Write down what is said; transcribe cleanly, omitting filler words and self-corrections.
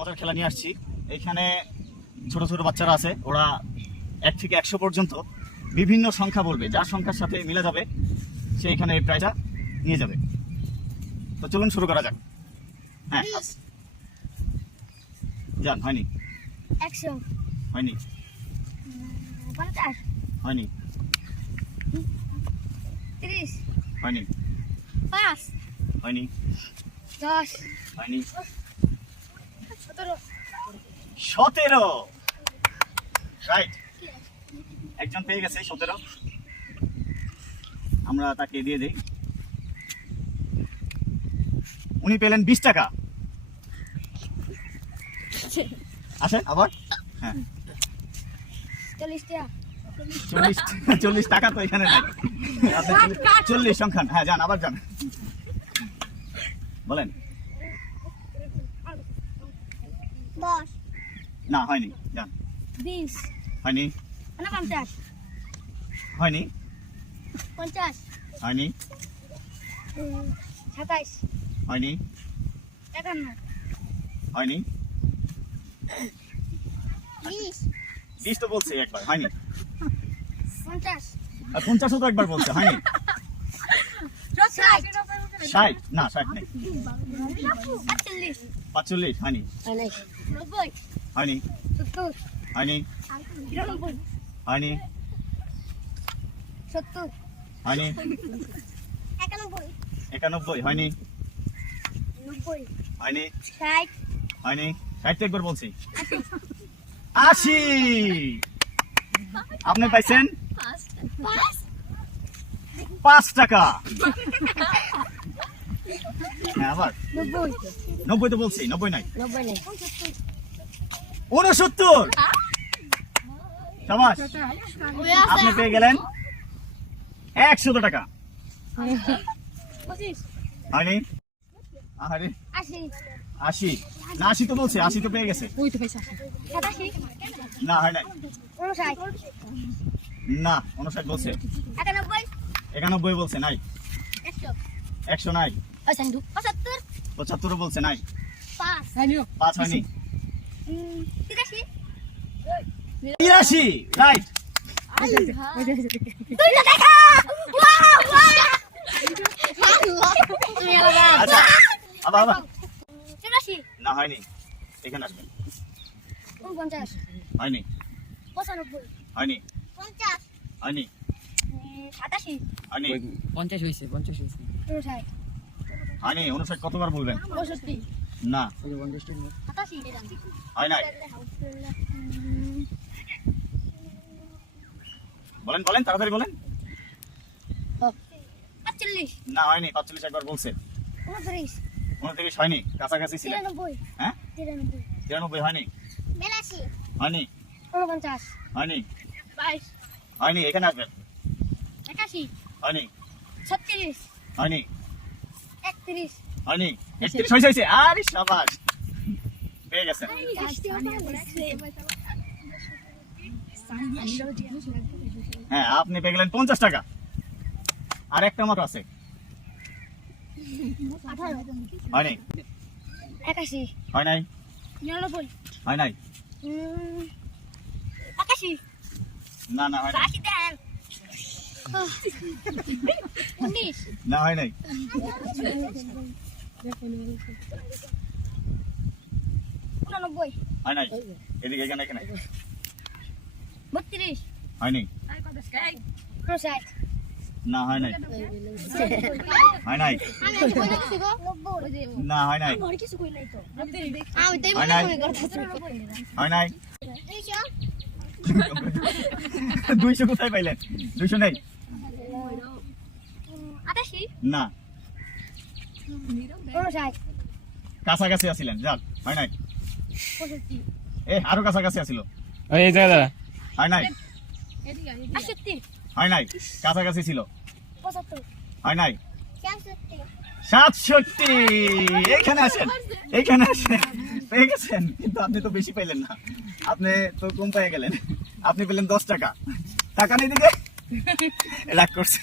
মজার খেলা নিয়ে আসছি। এখানে ছোট ছোট বাচ্চারা আছে, ওরা 1 থেকে 100 পর্যন্ত বিভিন্ন সংখ্যা বলবে, যার সংখ্যার সাথে মিলে যাবে সে এখানে এই প্রাইজটা নিয়ে যাবে। তো চলুন শুরু করা যাক। হ্যাঁ যান। হয়নি 100 হয়নি 50 হয়নি 30 হয়নি 5 হয়নি 10 হয়নি 17 17 রাইট। একজন পেয়ে গেছে 17। আমরা তাকে দিয়ে দিই। উনি পেলেন 20 টাকা। আসেন আবার। হ্যাঁ 40 টাকা 40 টাকা তো এখানে নাই। আপনি 40 সংখ্যান। হ্যাঁ যান, আবার যান, বলেন। 10 না হয়নি, যান। 20 হয়নি 50 হয়নি 50 হয়নি 27 হয়নি 51 হয়নি 20 20 তো বলছে একবার, হয়নি। 50 আর 50 তো একবার বলছে, হয়নি। 60 না, 60 নেই। 45 হয়নি 90 হয়নি 70 হয়নি 92 হয়নি 70 হয়নি 91 91 হয়নি 90 হয়নি 60 হয়নি 60 তো একবার বলছি। 80 আপনি পাইছেন 5 টাকা। হ্যাঁ আবার 90 90 তো বলছি, 90 নাই। 90 নেই 69 শাবাশ। আপনি পেয়ে গেলেন 100 টাকা। 25 হয়নি। আরে 80 80 না, 80 তো বলছে, 80 তো পেয়ে গেছে। 87 না হয় নাই। 59 না 59 বলছে। 91 91 বলছে, নাই। 100 100 নাই। 75 75 বলছে, নাই। 5 5 হয়নি। 83 83 রাইট। দুইটা দেখা ওয়াও আচ্ছা আবার 84 না হয়নি। এখানে আসবেন। 49 হয়নি 95 হয়নি 50 হয়নি 87 হয়নি 50 হয়েছে 50 হয়েছে 59 হয়নি। 59 কতবার বলবেন? 65 না 50 87 হয় নাই। বলেন বলেন, তাড়াতাড়ি বলেন। 45 না হয়নি। 45 একবার বলছে। 29 29 হয়নি, কাছাকাছি ছিলেন। 93 হ্যাঁ 93 93 হয়নি 82 হয়নি 49 হয়নি 22 হয়নি। এখানে আসবেন। 81 হয়নি 36 হয়নি 31 হয়নি 31 হয়েছে। আরে শাবাশ, পেয়ে গেছেন। হ্যাঁ আপনি পেয়ে গেলেন 50 টাকা। আর একটা মাত্র আছে। হয়নি 81 হয় নাই 99 হয় নাই 81 না না হয় নাই 80 দেন 19 না হয় নাই 99 হয় নাই। এদিকে এখানে এখানে 32 হয়নি। 60 না হয় নাই হয় নাই না হয় নাই হয় নাই হয় নাই। 200 কোথায় পাইলেন? 200 নেই। 88 না, 59 কাছাকাছি আছিলেন। যান, হয় নাই। 65 আরো কাছাকাছি আছিল। এই দাদা হয় নাই 68 হয় নাই, কাছাকাছি ছিল। 75 হয় নাই 67 67। এইখানে আসেন, এইখানে আসেন। পেয়ে গেছেন, কিন্তু আপনি তো বেশি পাইলেন না, আপনি তো কম পেয়ে গেলেন। আপনি পেলেন 10 টাকা। টাকা নেই দিকে রাগ করছে।